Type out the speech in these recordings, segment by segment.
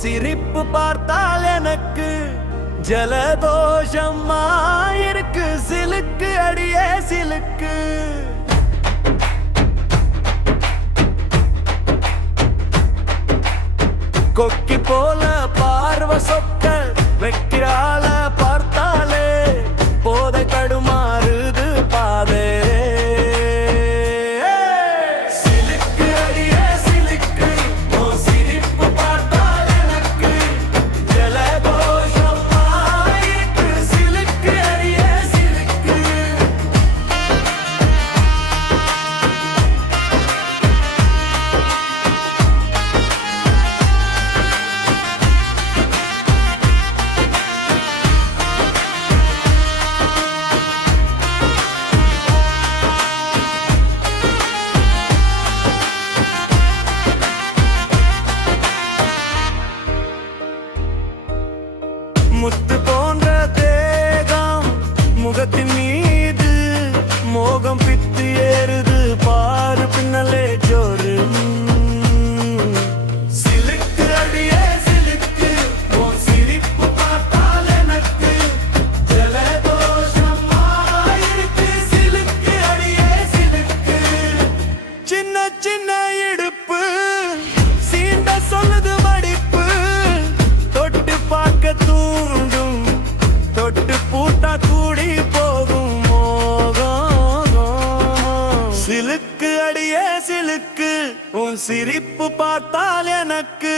சிரிப்பு பார்த்தால் எனக்கு ஜலதோஷமாயிருக்கு சிலுக்கு அடியே சிலுக்கு. கொக்கி போல பார்வ சொக்க வைக்கிறாள பார்த்தாலே போதை தடுமாறுது பாதே. சிலுக்கு அடியே சிலுக்கு உன் சிரிப்பு பார்த்தால் எனக்கு ஜலதோஷமாயிருக்கு சிலுக்கு அடியே சிலுக்கு. முத்து போன்ற தேகம் முகத்தின் மீது மோகம் பித்து ஏறுது பாரு பின்னலே ஜோரு. சிலுக்கு அடியே சிலுக்கு உன் சிரிப்பு பார்த்தால் எனக்கு ஜலதோஷமாயிருக்கு சிலுக்கு அடியே சிலுக்கு. சின்ன சின்ன இடுப்பு சீண்ட சொல்லுது மடிப்பு தொட்டு பார்க்க தூண்டும் தொட்டு பூட்டா கூடி போகும் மோகம். சிலுக்கு அடியே சிலுக்கு உன் சிரிப்பு பார்த்தால் எனக்கு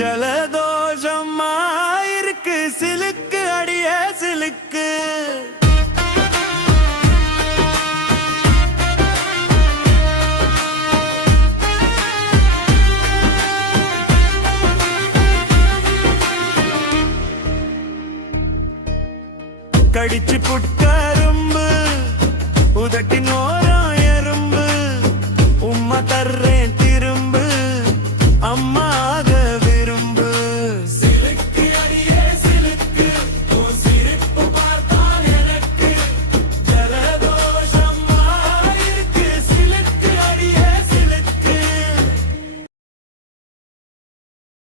ஜலதோஷமாயிருக்கு சிலுக்கு அடியே சிலுக்கு. கடிச்சு புட்ட